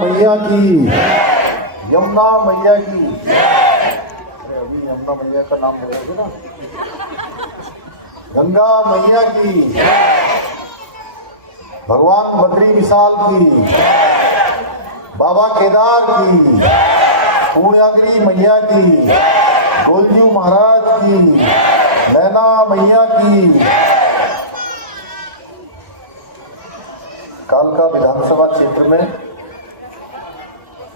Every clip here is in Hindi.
मैया की, यमुना मैया की। अभी यमुना मैया का नाम बोलोगे ना, गंगा मैया की, भगवान बद्री विशाल की, बाबा केदार की, पूर्णागिरी मैया की, गोलजू महाराज की, नैना मैया की। कालका विधानसभा क्षेत्र में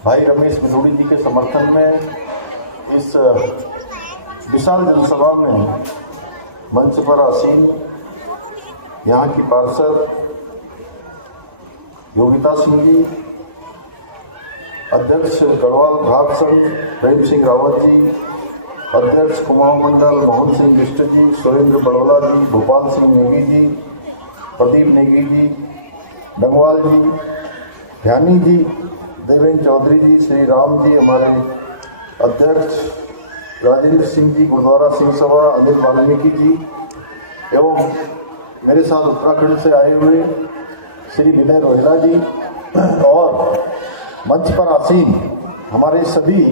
भाई रमेश बिदूड़ी जी के समर्थन में इस विशाल जनसभा में मंच पर आसीन यहाँ की पार्षद योगिता सिंह जी, अध्यक्ष गढ़वाल घाट संघ प्रेम सिंह रावत जी, अध्यक्ष कुमाऊं मंडल मोहन सिंह बिष्ट जी, सुरेंद्र बड़ोला जी, भोपाल सिंह नेगी जी, प्रदीप नेगी जी, डंगवाल जी, ध्यानी जी, देवेंद्र चौधरी जी, श्री राम जी, हमारे अध्यक्ष राजेंद्र सिंह जी, गुरुद्वारा सिंह सभा, अनिल वाल्मीकि जी, एवं मेरे साथ उत्तराखंड से आए हुए श्री विनय रोहिला जी और मंच पर आसीन हमारे सभी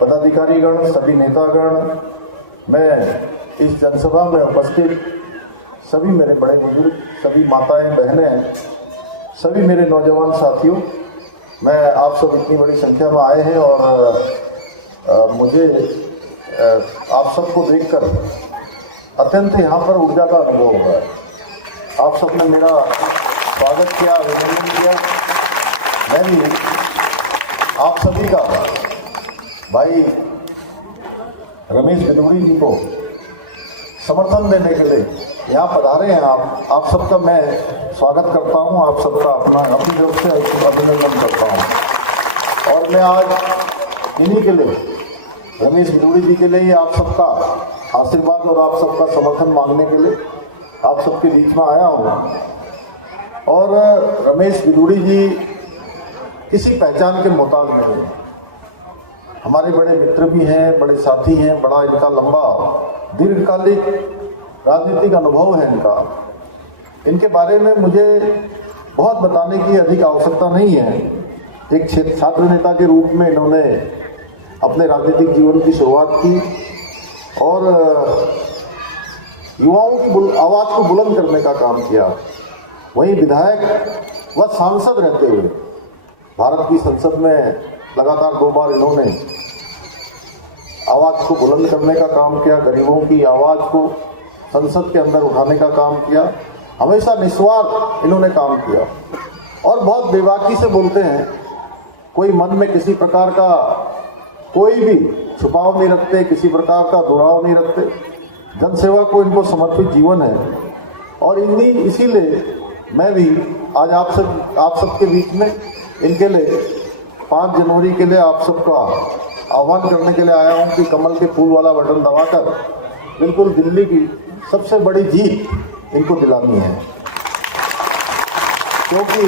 पदाधिकारीगण, सभी नेतागण, मैं इस जनसभा में उपस्थित सभी मेरे बड़े बुजुर्ग, सभी माताएं, बहनें, सभी मेरे नौजवान साथियों, मैं आप सब इतनी बड़ी संख्या में आए हैं और मुझे आप सबको देखकर अत्यंत यहाँ पर ऊर्जा का अनुभव हो रहा है। आप सबने मेरा स्वागत किया, अभिनंदन किया। मैं भी आप सभी का भाई रमेश बिदूड़ी जी को समर्थन देने के लिए यहाँ पधारे हैं। आप सबका मैं स्वागत करता हूँ, आप सबका अपनी तरफ से अभिनंदन करता हूँ। और मैं आज इन्हीं के लिए, रमेश बिदूड़ी जी के लिए आप सबका आशीर्वाद और आप सबका समर्थन मांगने के लिए आप सबके बीच में आया हूँ। और रमेश बिदूड़ी जी किसी पहचान के मोहताज नहीं हैं, हमारे बड़े मित्र भी हैं, बड़े साथी हैं, बड़ा इनका लंबा दीर्घकालिक राजनीतिक अनुभव है इनका। इनके बारे में मुझे बहुत बताने की अधिक आवश्यकता नहीं है। एक छात्र नेता के रूप में इन्होंने अपने राजनीतिक जीवन की शुरुआत की और युवाओं की आवाज़ को बुलंद करने का काम किया। वहीं विधायक व सांसद रहते हुए भारत की संसद में लगातार 2 बार इन्होंने आवाज़ को बुलंद करने का काम किया, गरीबों की आवाज़ को संसद के अंदर उठाने का काम किया। हमेशा निस्वार्थ इन्होंने काम किया और बहुत बेबाकी से बोलते हैं, कोई मन में किसी प्रकार का कोई भी छुपाव नहीं रखते, किसी प्रकार का दुराव नहीं रखते। जनसेवा को इनको समर्पित जीवन है और इसीलिए मैं भी आज आप सबके बीच में इनके लिए 5 जनवरी के लिए आप सबका आह्वान करने के लिए आया हूँ कि कमल के फूल वाला बटन दबाकर बिल्कुल दिल्ली की सबसे बड़ी जीत इनको दिलानी है। क्योंकि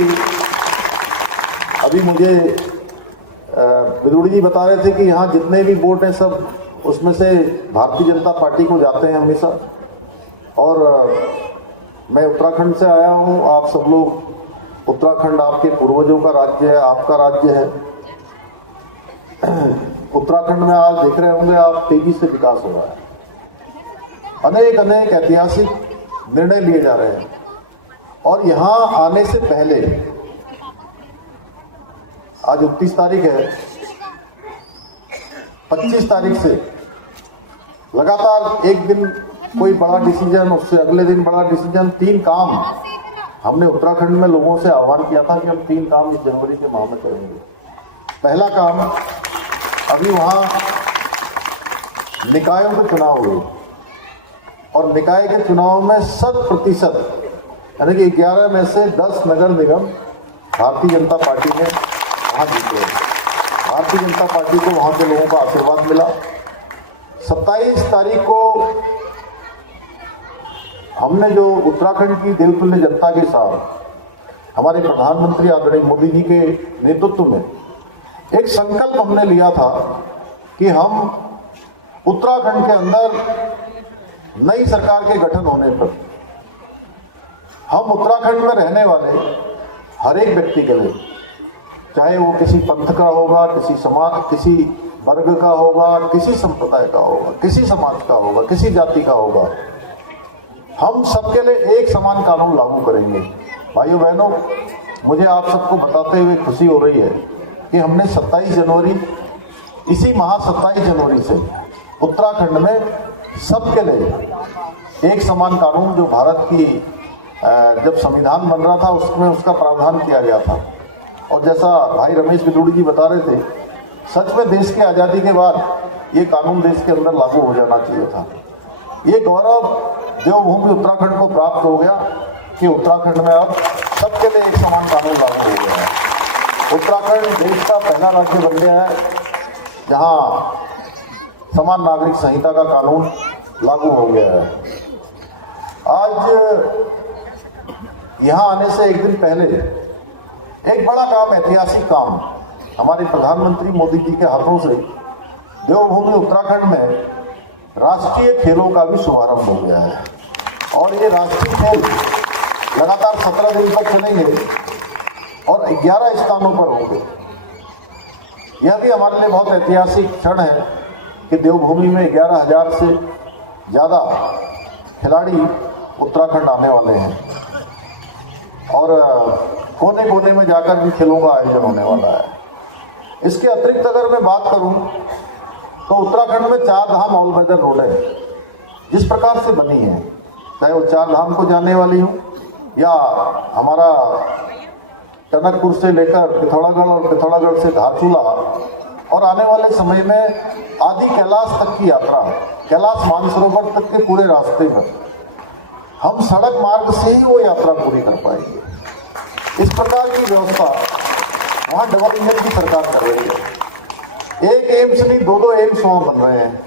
अभी मुझे बिदूड़ी जी बता रहे थे कि यहाँ जितने भी वोट हैं सब उसमें से भारतीय जनता पार्टी को जाते हैं हमेशा। और मैं उत्तराखंड से आया हूँ, आप सब लोग, उत्तराखंड आपके पूर्वजों का राज्य है, आपका राज्य है। उत्तराखंड में आज देख रहे होंगे आप, तेजी से विकास हो रहा है, अनेक ऐतिहासिक निर्णय लिए जा रहे हैं। और यहाँ आने से पहले, आज 29 तारीख है, 25 तारीख से लगातार एक दिन कोई बड़ा डिसीजन, उससे अगले दिन बड़ा डिसीजन, 3 काम हमने उत्तराखंड में लोगों से आह्वान किया था कि हम 3 काम इस जनवरी के माह में करेंगे। पहला काम, अभी वहाँ निकायों के चुनाव हुए और निकाय के चुनाव में 100% यानी कि 11 में से 10 नगर निगम भारतीय जनता पार्टी ने वहाँ जीते। भारतीय जनता पार्टी को वहाँ के लोगों का आशीर्वाद मिला। 27 तारीख को हमने जो उत्तराखंड की दिलखुले जनता के साथ हमारे प्रधानमंत्री आदरणीय मोदी जी के नेतृत्व में एक संकल्प हमने लिया था कि हम उत्तराखंड के अंदर नई सरकार के गठन होने पर हम उत्तराखंड में रहने वाले हर एक व्यक्ति के लिए चाहे वो किसी पंथ का होगा, किसी समाज, किसी वर्ग का होगा, किसी संप्रदाय का होगा, किसी समाज का होगा, किसी जाति का होगा, हम सबके लिए एक समान कानून लागू करेंगे। भाइयों बहनों, मुझे आप सबको बताते हुए खुशी हो रही है कि हमने 27 जनवरी, इसी माह 27 जनवरी से उत्तराखंड में सबके लिए एक समान कानून, जो भारत की जब संविधान बन रहा था उसमें उसका प्रावधान किया गया था। और जैसा भाई रमेश बिदुड़ी जी बता रहे थे, सच में देश की आज़ादी के बाद ये कानून देश के अंदर लागू हो जाना चाहिए था। ये गौरव देवभूमि उत्तराखंड को प्राप्त हो गया कि उत्तराखंड में अब सबके लिए एक समान कानून लागू हो गया है। उत्तराखंड देश का पहला राज्य बन गया है जहां समान नागरिक संहिता का कानून लागू हो गया है। आज यहाँ आने से एक दिन पहले एक बड़ा काम, ऐतिहासिक काम, हमारे प्रधानमंत्री मोदी जी के हाथों से देवभूमि उत्तराखंड में राष्ट्रीय खेलों का भी शुभारंभ हो गया है। और ये राष्ट्रीय खेल लगातार 17 दिन तक चलेंगे और 11 स्थानों पर होंगे। यह भी हमारे लिए बहुत ऐतिहासिक क्षण है कि देवभूमि में 11,000 से ज़्यादा खिलाड़ी उत्तराखंड आने वाले हैं और कोने कोने में जाकर भी खेलों का आयोजन होने वाला है। इसके अतिरिक्त अगर मैं बात करूं तो उत्तराखंड में 4 धाम ऑल वेदर रोड है जिस प्रकार से बनी है, चाहे वो 4 धाम को जाने वाली हो या हमारा टनकपुर से लेकर पिथौरागढ़ और पिथौरागढ़ से धारचूला और आने वाले समय में आदि कैलाश तक की यात्रा, कैलाश मानसरोवर तक के पूरे रास्ते पर हम सड़क मार्ग से ही वो यात्रा पूरी कर पाएंगे। इस प्रकार की व्यवस्था वहाँ डबल इंजन की सरकार कर रही है। एक एम्स नहीं, 2 एम्स वहाँ बन रहे हैं।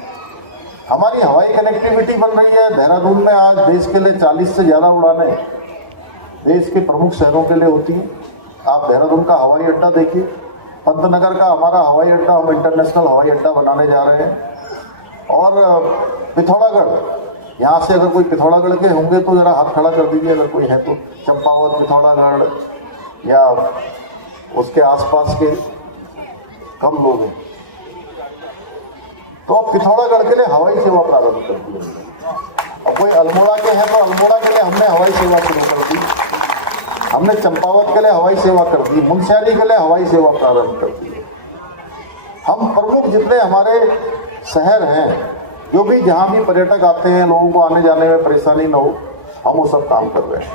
हमारी हवाई कनेक्टिविटी बन रही है। देहरादून में आज देश के लिए 40 से ज़्यादा उड़ानें देश के प्रमुख शहरों के लिए होती हैं। आप देहरादून का हवाई अड्डा देखिए, पंतनगर का हमारा हवाई अड्डा हम इंटरनेशनल हवाई अड्डा बनाने जा रहे हैं। और पिथौरागढ़, यहाँ से अगर कोई पिथौरागढ़ के होंगे तो ज़रा हाथ खड़ा कर दीजिए अगर कोई है तो। चंपावत, पिथौरागढ़ या उसके आसपास के कम लोग हैं तो अब पिथौरागढ़ के लिए हवाई सेवा प्रारंभ कर दी। अब कोई अल्मोड़ा के हैं तो अल्मोड़ा के लिए हमने हवाई सेवा शुरू कर दी। हमने चंपावत के लिए हवाई सेवा कर दी, मुंशियारी के लिए हवाई सेवा प्रारंभ कर दी। हम प्रमुख जितने हमारे शहर हैं, जो भी जहाँ भी पर्यटक आते हैं, लोगों को आने जाने में परेशानी न हो, हम वो सब काम कर रहे हैं।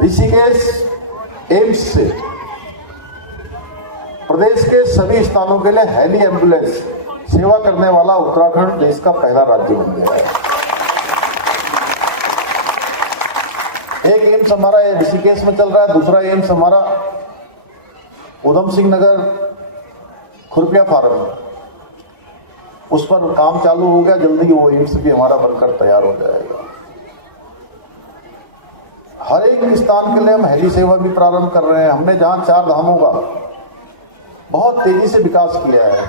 ऋषिकेश एम्स से प्रदेश के सभी स्थानों के लिए हेली एम्बुलेंस सेवा करने वाला उत्तराखंड देश का पहला राज्य बन गया है। एक एम्स हमारा ऋषिकेश में चल रहा है, दूसरा एम्स हमारा उधम सिंह नगर खुरपिया फार्म, उस पर काम चालू हो गया। जल्दी वो एम्स भी हमारा बनकर तैयार हो जाएगा। हर एक स्थान के लिए हम हेली सेवा भी प्रारंभ कर रहे हैं। हमने जहाँ 4 धामों का बहुत तेजी से विकास किया है,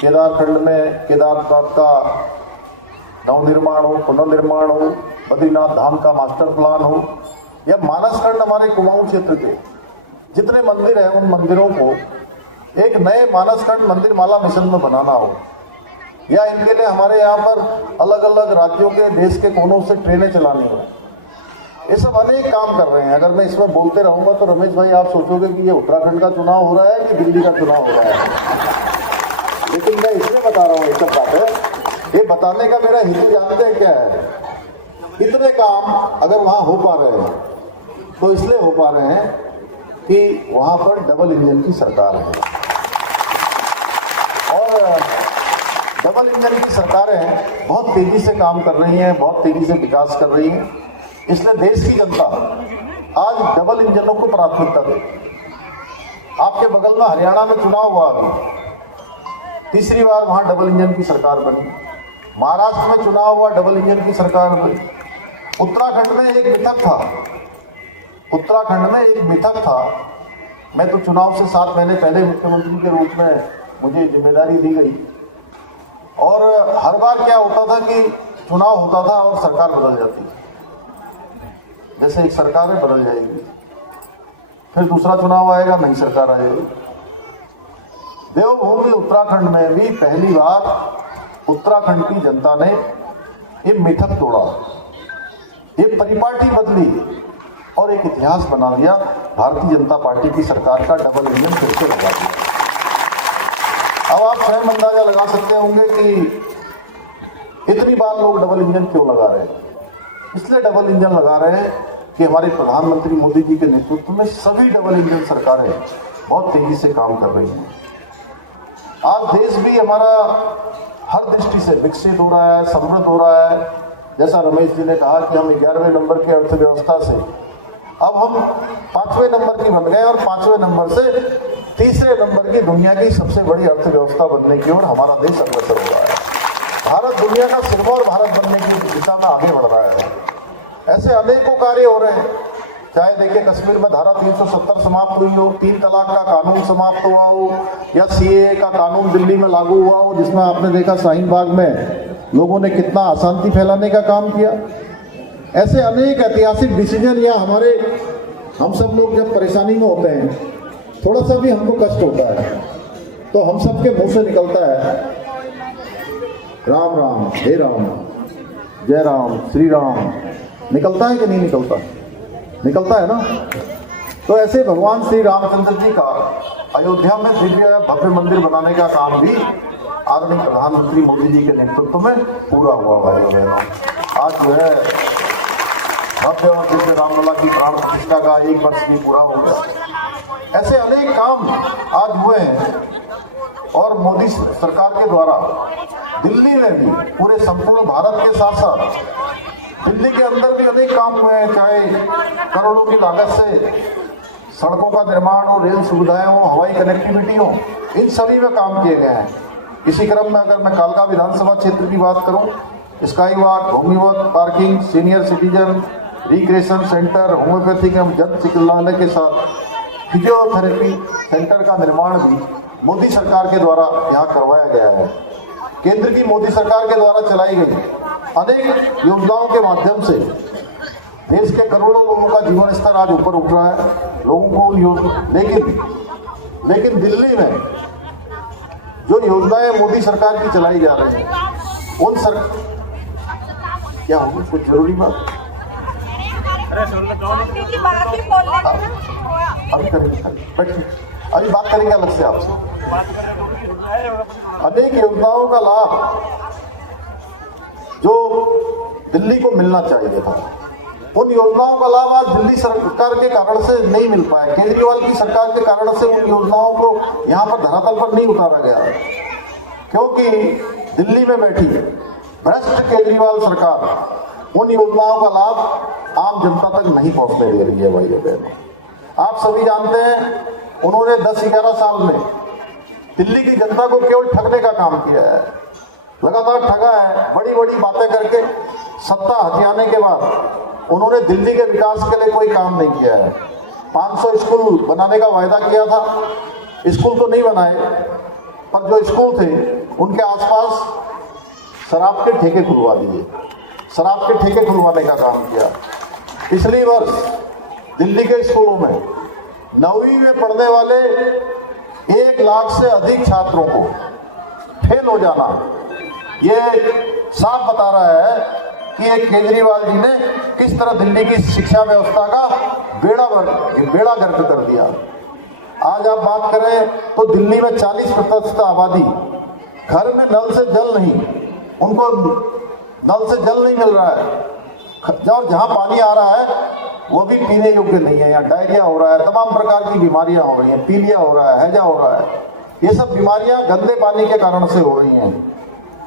केदारखंड में केदारनाथ का नवनिर्माण हो, पुनर्निर्माण हो, बद्रीनाथ धाम का मास्टर प्लान हो, या मानसखंड हमारे कुमाऊं क्षेत्र के जितने मंदिर हैं उन मंदिरों को एक नए मानसखंड मंदिर माला मिशन में बनाना हो, या इनके लिए हमारे यहाँ पर अलग अलग राज्यों के देश के कोनों से ट्रेनें चलानी हो। ये सब अनेक काम कर रहे हैं। अगर मैं इसमें बोलते रहूंगा तो रमेश भाई आप सोचोगे कि ये उत्तराखंड का चुनाव हो रहा है कि दिल्ली का चुनाव हो रहा है, लेकिन मैं इसलिए बता रहा हूँ ये सब बातें। ये बताने का मेरा हेतु जानते हैं क्या है? इतने काम अगर वहाँ हो पा रहे हैं तो इसलिए हो पा रहे हैं कि वहाँ पर डबल इंजन की सरकार है। और डबल इंजन की सरकारें बहुत तेजी से काम कर रही हैं, बहुत तेजी से विकास कर रही हैं। इसलिए देश की जनता आज डबल इंजनों को प्राथमिकता दे। आपके बगल में हरियाणा में चुनाव हुआ, अभी 3री बार वहां डबल इंजन की सरकार बनी। महाराष्ट्र में चुनाव हुआ, डबल इंजन की सरकार बनी। उत्तराखंड में एक मिथक था, उत्तराखंड में एक मिथक था। मैं तो चुनाव से 7 महीने पहले मुख्यमंत्री के रूप में मुझे जिम्मेदारी दी गई, और हर बार क्या होता था कि चुनाव होता था और सरकार बदल जाती थी। जैसे एक सरकार है, बदल जाएगी, फिर दूसरा चुनाव आएगा, नई सरकार आएगी। देवभूमि उत्तराखंड में भी पहली बार उत्तराखंड की जनता ने ये मिथक तोड़ा, ये परिपाटी बदली और एक इतिहास बना दिया। भारतीय जनता पार्टी की सरकार का डबल इंजन फिर से लगा दिया। अब आप स्वयं अंदाजा लगा सकते होंगे कि इतनी बार लोग डबल इंजन क्यों लगा रहे हैं। इसलिए डबल इंजन लगा रहे हैं कि हमारे प्रधानमंत्री मोदी जी के नेतृत्व में सभी डबल इंजन सरकारें बहुत तेजी से काम कर रही हैं। आज देश भी हमारा हर दृष्टि से विकसित हो रहा है, समृद्ध हो रहा है। जैसा रमेश जी ने कहा कि हम 11वें नंबर की अर्थव्यवस्था से अब हम 5वें नंबर की बन गए और 5वें नंबर से तीसरे नंबर की दुनिया की सबसे बड़ी अर्थव्यवस्था बनने की ओर हमारा देश अग्रसर हो रहा है। भारत दुनिया का सिरमौर भारत बनने की दिशा में आगे बढ़ रहा है। ऐसे अनेकों कार्य हो रहे हैं, चाहे देखिए कश्मीर में धारा 370 समाप्त हुई हो, 3 तलाक का कानून समाप्त हुआ हो, या सीएए का कानून दिल्ली में लागू हुआ हो, जिसमें आपने देखा शाहीन बाग में लोगों ने कितना अशांति फैलाने का काम किया। ऐसे अनेक ऐतिहासिक डिसीजन, या हमारे हम सब लोग जब परेशानी में होते हैं, थोड़ा सा भी हमको कष्ट होता है तो हम सबके मुंह से निकलता है राम राम, हे राम, जय राम, श्री राम। निकलता है कि नहीं निकलता? निकलता है ना। तो ऐसे भगवान श्री रामचंद्र जी का अयोध्या में दिव्य भव्य मंदिर बनाने का काम भी आदरणीय प्रधानमंत्री मोदी जी के नेतृत्व में पूरा हुआ भाइयों बहनों। आज जो है भव्य और दिव्य रामलला की प्राण प्रतिष्ठा का 1 वर्ष भी पूरा हो गया। ऐसे अनेक काम आज हुए हैं और मोदी सरकार के द्वारा दिल्ली में भी, पूरे संपूर्ण भारत के साथ साथ दिल्ली के अंदर भी अनेक काम हुए हैं। चाहे करोड़ों की लागत से सड़कों का निर्माण हो, रेल सुविधाएं हो, हवाई कनेक्टिविटी हो, इन सभी में काम किए गए हैं। इसी क्रम में अगर मैं कालका विधानसभा क्षेत्र की बात करूं, स्काई वॉक, भूमिवत parking, senior citizen recreation centre, homeopathic एवं जन चिकित्सालय के साथ फिजियोथेरेपी सेंटर का निर्माण भी मोदी सरकार के द्वारा यहाँ करवाया गया है। केंद्र की मोदी सरकार के द्वारा चलाई गई अनेक योजनाओं के माध्यम से देश के करोड़ों लोगों का जीवन स्तर आज ऊपर उठ रहा है। लोगों को लेकिन दिल्ली में जो योजनाएं मोदी सरकार की चलाई जा रही हैं, उन क्या होगी कुछ जरूरी बात अभी बात करेंगे अलग से आपसे। अनेक योजनाओं का लाभ जो दिल्ली को मिलना चाहिए था, उन योजनाओं का लाभ आज दिल्ली सरकार के कारण से नहीं मिल पाया। केजरीवाल की सरकार के कारण से उन योजनाओं को यहाँ पर धरातल पर नहीं उतारा गया, क्योंकि दिल्ली में बैठी भ्रष्ट केजरीवाल सरकार उन योजनाओं का लाभ आम जनता तक नहीं पहुंचने दे रही है। भाइयों बहनों, आप सभी जानते हैं उन्होंने 10-11 साल में दिल्ली की जनता को केवल ठगने का काम किया है, लगातार ठगा है। बड़ी बड़ी बातें करके सत्ता हथियाने के बाद उन्होंने दिल्ली के विकास के लिए कोई काम नहीं किया है। 500 स्कूल बनाने का वायदा किया था, स्कूल तो नहीं बनाए, पर जो स्कूल थे उनके आसपास शराब के ठेके खुलवा दिए, शराब के ठेके खुलवाने का काम किया। पिछले वर्ष दिल्ली के स्कूलों में 9वीं में पढ़ने वाले 1 लाख से अधिक छात्रों को फेल हो जाना, ये साफ बता रहा है कि एक केजरीवाल जी ने किस तरह दिल्ली की शिक्षा व्यवस्था का बेड़ा गर्क कर दिया। आज आप बात करें तो दिल्ली में 40% आबादी घर में नल से जल नहीं, उनको नल से जल नहीं मिल रहा है, जहाँ पानी आ रहा है वो भी पीने योग्य नहीं है। यहाँ डायरिया हो रहा है, तमाम प्रकार की बीमारियां हो रही हैं, पीलिया हो रहा है, हैजा हो रहा है। ये सब बीमारियां गंदे पानी के कारण से हो रही हैं।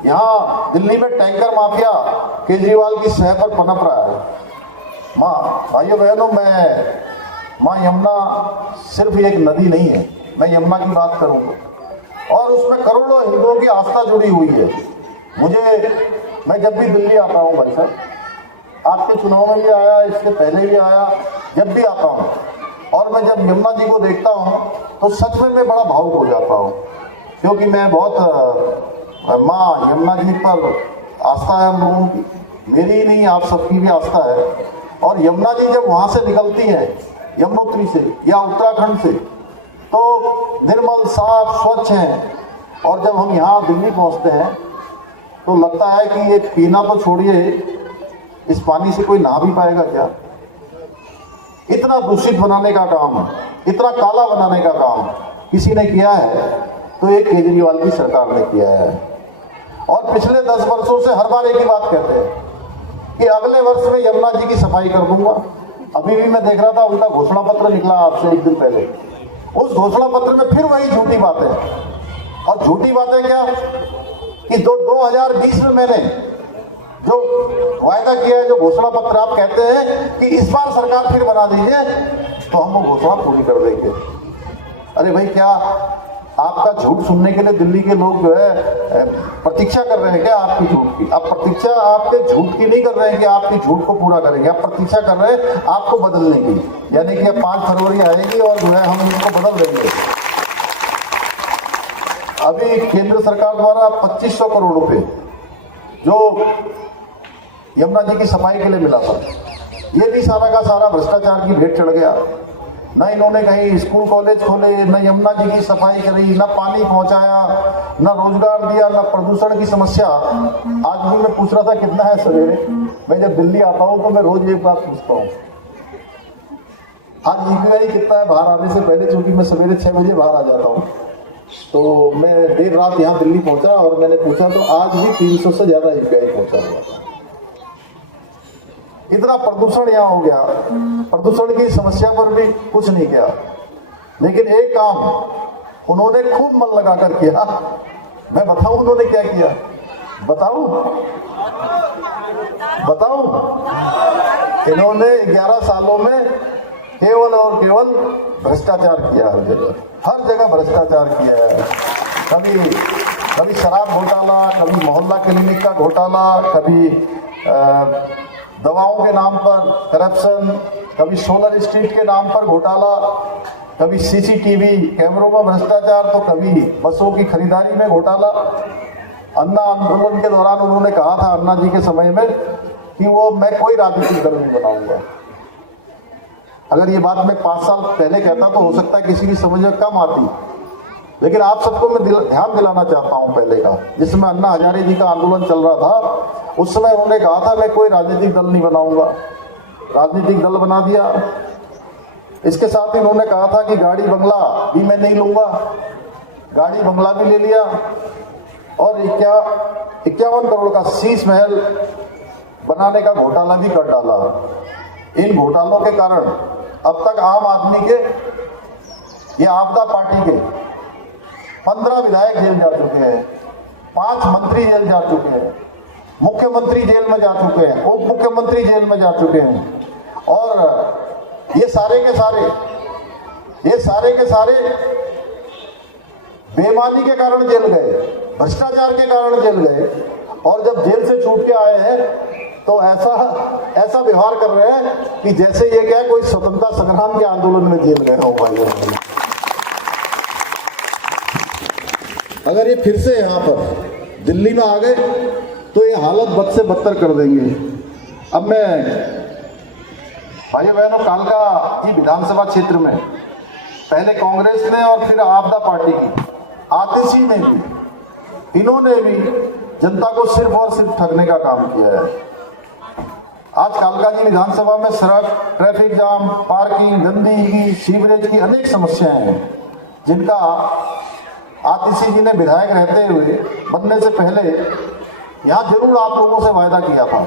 यहाँ दिल्ली में टैंकर माफिया केजरीवाल की सह पर पनप रहा है। भाइयों बहनों, माँ यमुना सिर्फ एक नदी नहीं है, मैं यमुना की बात करूँगा और उसमें करोड़ों हिंदुओं की आस्था जुड़ी हुई है। मैं जब भी दिल्ली आता हूँ भाई साहब, आपके चुनाव में भी आया, इसके पहले भी आया, जब भी आता हूँ और मैं जब यमुना जी को देखता हूँ तो सच में मैं बड़ा भावुक हो जाता हूँ, क्योंकि मैं बहुत माँ यमुना जी पर आस्था है हम लोगों की, मेरी ही नहीं आप सबकी भी आस्था है। और यमुना जी जब वहाँ से निकलती है यमुनोत्री से या उत्तराखंड से, तो निर्मल, साफ, स्वच्छ हैं। और जब हम यहाँ दिल्ली पहुँचते हैं तो लगता है कि ये पीना तो छोड़िए, इस पानी से कोई नहा भी पाएगा क्या? इतना दूषित बनाने का काम, इतना काला बनाने का काम किसी ने किया है तो ये केजरीवाल की सरकार ने किया है। और पिछले 10 वर्षों से हर बार एक ही बात कहते हैं कि अगले वर्ष में यमुना जी की सफाई कर दूंगा। अभी भी मैं देख रहा था उनका घोषणा पत्र निकला आपसे एक दिन पहले, उस घोषणा पत्र में फिर वही झूठी बातें। और झूठी बातें क्या कि 2020 में मैंने जो वायदा किया है, जो घोषणा पत्र आप कहते हैं कि इस बार सरकार फिर बना दीजिए तो हम वो घोषणा पूरी कर देंगे। अरे भाई, क्या आपका झूठ सुनने के लिए दिल्ली के लोग जो है प्रतीक्षा कर रहे हैं क्या आपकी झूठ की? आप प्रतीक्षा आपके झूठ की नहीं कर रहे हैं कि आपकी झूठ को पूरा करेंगे, आप प्रतीक्षा कर रहे हैं आपको बदलने की। यानी कि अब 5 फरवरी आएगी और जो है हम इसको बदल देंगे। अभी केंद्र सरकार द्वारा 2500 करोड़ रुपए जो यमुना जी की सफाई के लिए मिला था, ये भी सारा का सारा भ्रष्टाचार की भेंट चढ़ गया। न इन्होंने कहीं स्कूल कॉलेज खोले, न यमुना जी की सफाई करी, न पानी पहुंचाया, न रोजगार दिया, न प्रदूषण की समस्या। आज भी मैं पूछ रहा था कितना है सवेरे, मैं जब दिल्ली आता हूं तो मैं रोज एक बात पूछता हूँ, आज ईपीआई कितना है बाहर आने से पहले, क्योंकि मैं सवेरे 6 बजे बाहर आ जाता हूँ। तो मैं देर रात यहाँ दिल्ली पहुंचा और मैंने पूछा तो आज भी 300 से ज्यादा ईपीआई पहुंचा हुआ था। इतना प्रदूषण यहाँ हो गया, प्रदूषण की समस्या पर भी कुछ नहीं किया। लेकिन एक काम उन्होंने खूब मन लगाकर किया। मैं बताऊं उन्होंने क्या किया? बताऊं? इन्होंने 11 सालों में केवल और केवल भ्रष्टाचार किया। हर जगह भ्रष्टाचार किया है। कभी शराब घोटाला, कभी मोहल्ला क्लिनिक का घोटाला, कभी दवाओं के नाम पर करप्शन, कभी सोलर स्ट्रीट के नाम पर घोटाला, कभी सीसीटीवी कैमरों में भ्रष्टाचार, तो कभी बसों की खरीदारी में घोटाला। अन्ना आंदोलन के दौरान उन्होंने कहा था, अन्ना जी के समय में, कि वो मैं कोई राजनीतिक दल नहीं बनाऊंगा। अगर ये बात मैं 5 साल पहले कहता तो हो सकता है किसी की समझ में कम आती, लेकिन आप सबको मैं ध्यान दिलाना चाहता हूं पहले का, जिसमें अन्ना हजारे जी का आंदोलन चल रहा था, उस समय उन्होंने कहा था मैं कोई राजनीतिक दल नहीं बनाऊंगा। राजनीतिक दल बना दिया। इसके साथ ही उन्होंने कहा था कि गाड़ी बंगला भी मैं नहीं लूंगा, गाड़ी बंगला भी ले लिया। और 51 करोड़ का शीश महल बनाने का घोटाला भी कर डाला। इन घोटालों के कारण अब तक आम आदमी के, ये आपदा पार्टी के 15 विधायक जेल जा चुके हैं, 5 मंत्री जेल जा चुके हैं, मुख्यमंत्री जेल में जा चुके हैं, उप मुख्यमंत्री जेल में जा चुके हैं। और ये सारे के सारे बेईमानी के कारण जेल गए, भ्रष्टाचार के कारण जेल गए। और जब जेल से छूट के आए हैं तो ऐसा व्यवहार कर रहे हैं कि जैसे ये क्या कोई स्वतंत्रता संग्राम के आंदोलन में जेल गए हो भाई। अगर ये फिर से यहाँ पर दिल्ली में आ गए तो ये हालत बद से बदतर कर देंगे। अब मैं भाइयों बहनों, कालका जी विधानसभा क्षेत्र में पहले कांग्रेस ने और फिर आपदा पार्टी की आतिशी ने भी, इन्होंने भी जनता को सिर्फ और सिर्फ ठगने का काम किया है। आज कालका जी विधानसभा में सड़क, ट्रैफिक जाम, पार्किंग, गंदगी, सीवरेज की अनेक समस्याएं हैं, जिनका आतिशी जी ने विधायक रहते हुए बनने से पहले यहाँ जरूर आप लोगों से वायदा किया था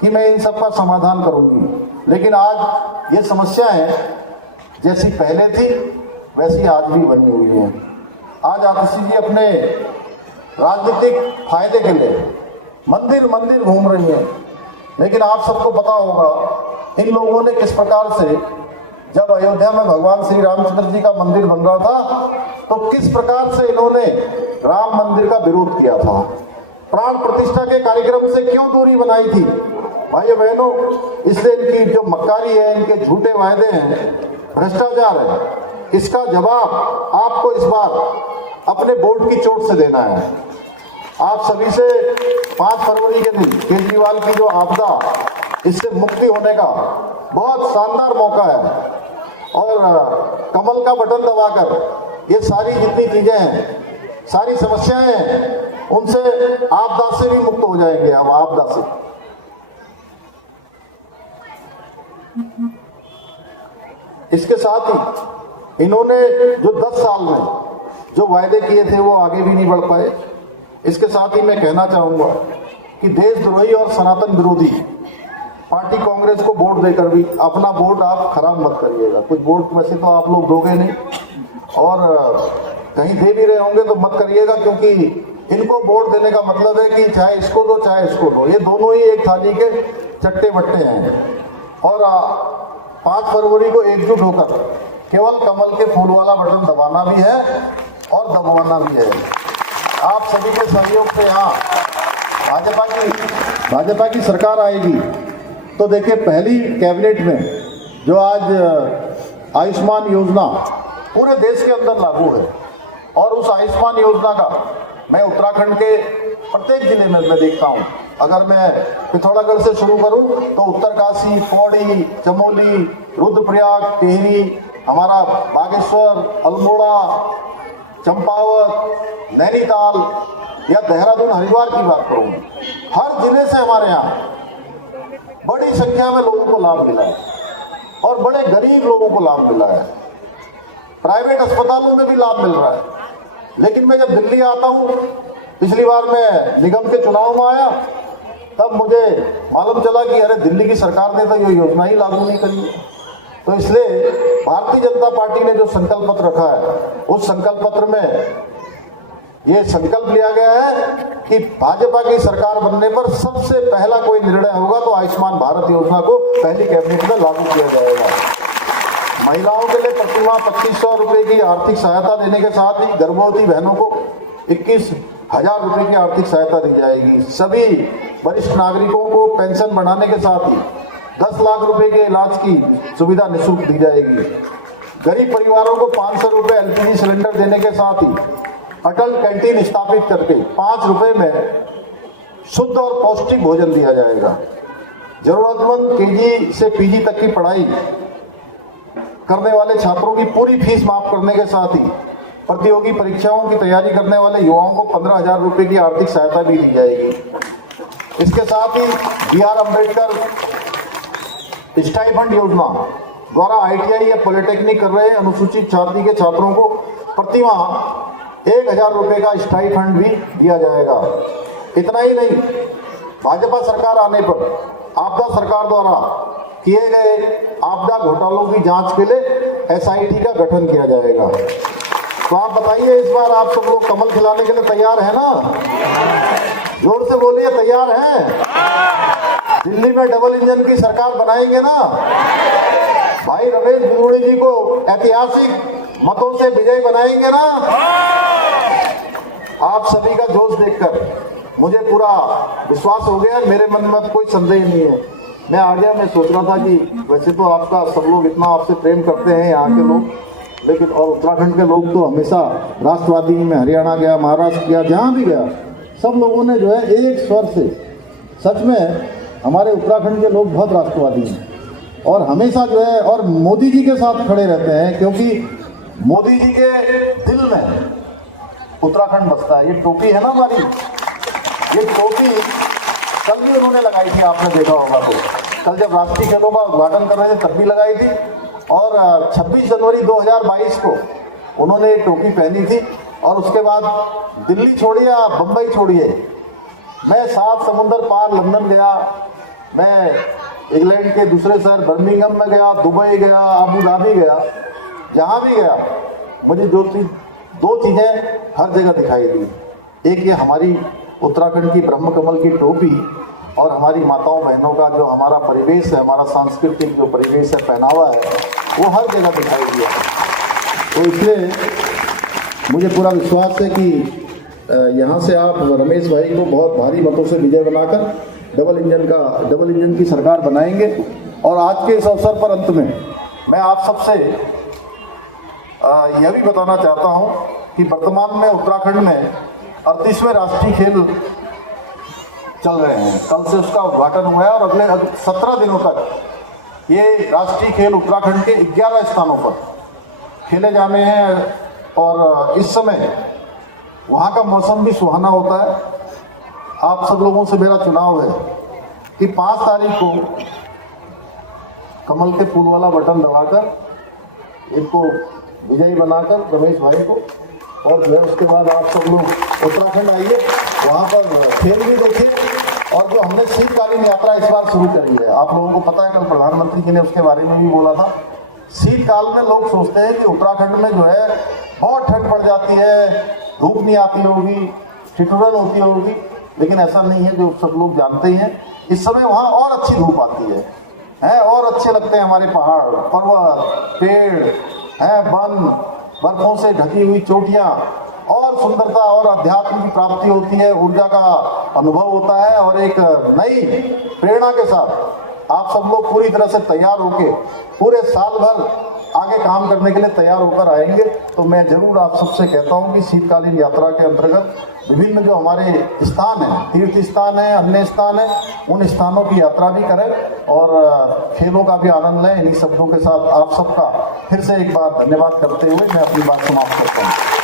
कि मैं इन सब का समाधान करूंगी। लेकिन आज ये समस्याएं जैसी पहले थी वैसी आज भी बनी हुई हैं। आज आतिशी जी अपने राजनीतिक फायदे के लिए मंदिर मंदिर घूम रही हैं। लेकिन आप सबको पता होगा इन लोगों ने किस प्रकार से, जब अयोध्या में भगवान श्री रामचंद्र जी का मंदिर बन रहा था तो किस प्रकार से इन्होंने राम मंदिर का विरोध किया था। प्राण प्रतिष्ठा के कार्यक्रम से क्यों दूरी बनाई थी भाइयों बहनों? इसलिए इनकी जो मक्कारी है, इनके झूठे वायदे हैं, भ्रष्टाचार है, इसका जवाब आपको इस बार अपने वोट की चोट से देना है। आप सभी से 5 फरवरी के दिन केजरीवाल की जो आपदा, इससे मुक्ति होने का बहुत शानदार मौका है। और कमल का बटन दबाकर ये सारी जितनी चीजें हैं, सारी समस्याएं हैं, उनसे आपदा से भी मुक्त हो जाएंगे हम, आपदा से। इसके साथ ही इन्होंने जो 10 साल में जो वायदे किए थे वो आगे भी नहीं बढ़ पाए। इसके साथ ही मैं कहना चाहूंगा कि देशद्रोही और सनातन विरोधी पार्टी कांग्रेस को वोट देकर भी अपना वोट आप खराब मत करिएगा। कुछ वोट वैसे तो आप लोग दोगे नहीं, और कहीं दे भी रहे होंगे तो मत करिएगा, क्योंकि इनको वोट देने का मतलब है कि चाहे इसको दो चाहे इसको दो, ये दोनों ही एक थाली के चट्टे बट्टे हैं। और 5 फरवरी को एकजुट होकर केवल कमल के फूल वाला बटन दबाना भी है और दबाना भी है। आप सभी के सहयोग से यहाँ भाजपा की सरकार आएगी तो देखिए, पहली कैबिनेट में जो आज आयुष्मान योजना पूरे देश के अंदर लागू है, और उस आयुष्मान योजना का मैं उत्तराखंड के प्रत्येक जिले में मैं देखता हूँ। अगर मैं पिथौरागढ़ से शुरू करूँ तो उत्तरकाशी, पौड़ी, चमोली, रुद्रप्रयाग, टिहरी, हमारा बागेश्वर, अल्मोड़ा, चंपावत, नैनीताल या देहरादून, हरिद्वार की बात करूँ, हर जिले से हमारे यहाँ बड़ी संख्या में लोगों को लाभ मिला है, और बड़े गरीब लोगों को लाभ मिला है। प्राइवेट अस्पतालों में भी लाभ मिल रहा है। लेकिन मैं जब दिल्ली आता हूँ, पिछली बार मैं निगम के चुनाव में आया, तब मुझे मालूम चला कि अरे दिल्ली की सरकार ने तो ये योजना ही लागू नहीं करी है। तो इसलिए भारतीय जनता पार्टी ने जो संकल्प पत्र रखा है, उस संकल्प पत्र में ये संकल्प लिया गया है कि भाजपा की सरकार बनने पर सबसे पहला कोई निर्णय होगा तो आयुष्मान भारत योजना को पहली कैबिनेट में लागू किया जाएगा। महिलाओं के लिए प्रतिमाह 2500 रुपए की आर्थिक सहायता देने के साथ ही गर्भवती बहनों को 21,000 रुपए की आर्थिक सहायता दी जाएगी। सभी वरिष्ठ नागरिकों को पेंशन बढ़ाने के साथ ही 10 लाख रुपए के इलाज की सुविधा निःशुल्क दी जाएगी। गरीब परिवारों को 500 रुपए एलपीजी सिलेंडर देने के साथ ही अटल कैंटीन स्थापित करके 5 रुपए में शुद्ध और पौष्टिक भोजन दिया जाएगा। जरूरतमंद केजी से पीजी तक की पढ़ाई करने वाले छात्रों की पूरी फीस माफ करने के साथ ही प्रतियोगी परीक्षाओं की तैयारी करने वाले युवाओं को 15,000 रुपए की आर्थिक सहायता भी दी जाएगी। इसके साथ ही BR अम्बेडकर स्टाइपेंड योजना द्वारा ITI या पॉलिटेक्निक कर रहे अनुसूचित जाति के छात्रों को प्रतिमाह 1,000 रुपए का स्टाइपेंड भी दिया जाएगा। इतना ही नहीं, भाजपा सरकार आने पर आपदा सरकार द्वारा किए गए आपदा घोटालों की जांच के लिए SIT का गठन किया जाएगा। तो आप बताइए, इस बार आप सब लोग कमल खिलाने के लिए तैयार है ना? जोर से बोलिए, तैयार हैं? दिल्ली में डबल इंजन की सरकार बनाएंगे ना? भाई रमेश बिदूड़ी जी को ऐतिहासिक मतों से विजय बनाएंगे ना? आप सभी का जोश देखकर मुझे पूरा विश्वास हो गया, मेरे मन में कोई संदेह नहीं है। मैं आ गया, मैं सोच रहा था कि वैसे तो आपका सब लोग इतना आपसे प्रेम करते हैं यहाँ के लोग, लेकिन और उत्तराखंड के लोग तो हमेशा राष्ट्रवादी में, हरियाणा गया, महाराष्ट्र गया, जहाँ भी गया, सब लोगों ने जो है एक स्वर से, सच में हमारे उत्तराखंड के लोग बहुत राष्ट्रवादी हैं और हमेशा जो है और मोदी जी के साथ खड़े रहते हैं, क्योंकि मोदी जी के दिल में उत्तराखंड बसता है। ये टोपी है ना हमारी, ये टोपी कल भी उन्होंने लगाई थी, आपने देखा होगा। तो कल जब राष्ट्रीय खेलों का उद्घाटन कर रहे थे तब भी लगाई थी, और 26 जनवरी 2022 को उन्होंने टोपी पहनी थी। और उसके बाद दिल्ली छोड़िए, आप बम्बई छोड़िए, मैं 7 समुंदर पार लंदन गया, मैं इंग्लैंड के दूसरे शहर बर्मिंघम में गया, दुबई गया, अबू धाबी गया, जहाँ भी गया मुझे दो चीज़ें हर जगह दिखाई दी। एक ये हमारी उत्तराखंड की ब्रह्म कमल की टोपी, और हमारी माताओं बहनों का जो हमारा परिवेश है, हमारा सांस्कृतिक जो परिवेश है, पहनावा है, वो हर जगह दिखाई दिया। तो इसलिए मुझे पूरा विश्वास है कि यहाँ से आप रमेश भाई को बहुत भारी मतों से विजय बनाकर डबल इंजन की सरकार बनाएंगे। और आज के इस अवसर पर अंत में मैं आप सबसे यह भी बताना चाहता हूँ कि वर्तमान में उत्तराखंड में 38वें राष्ट्रीय खेल चल रहे हैं। कल से उसका उद्घाटन हुआ है और अगले 17 दिनों तक ये राष्ट्रीय खेल उत्तराखंड के 11 स्थानों पर खेले जाने हैं और इस समय वहाँ का मौसम भी सुहाना होता है। आप सब लोगों से मेरा चुनाव है कि 5 तारीख को कमल के फूल वाला बटन दबाकर एक को विजयी बनाकर रमेश भाई को, और जो है उसके बाद आप सब लोग उत्तराखंड आइए, वहाँ पर खेल भी देखिए। और जो हमने शीतकालीन यात्रा इस बार शुरू करी है, आप लोगों को पता है कल प्रधानमंत्री जी ने उसके बारे में भी बोला था। शीतकाल में लोग सोचते हैं कि उत्तराखंड में जो है बहुत ठंड पड़ जाती है, धूप नहीं आती होगी, ठिठुरन होती होगी, लेकिन ऐसा नहीं है, जो सब लोग जानते ही हैं। इस समय वहाँ और अच्छी धूप आती है और अच्छे लगते हैं हमारे पहाड़, पर्वत, पेड़ हैं, वन, बर्फों से ढकी हुई चोटियाँ, और सुंदरता और अध्यात्म की प्राप्ति होती है, ऊर्जा का अनुभव होता है, और एक नई प्रेरणा के साथ आप सब लोग पूरी तरह से तैयार होके पूरे साल भर आगे काम करने के लिए तैयार होकर आएंगे। तो मैं जरूर आप सबसे कहता हूं कि शीतकालीन यात्रा के अंतर्गत विभिन्न जो हमारे स्थान हैं, तीर्थ स्थान हैं, अन्य स्थान हैं, उन स्थानों की यात्रा भी करें और खेलों का भी आनंद लें। इन्हीं शब्दों के साथ आप सबका फिर से एक बार धन्यवाद करते हुए मैं अपनी बात समाप्त करता हूँ।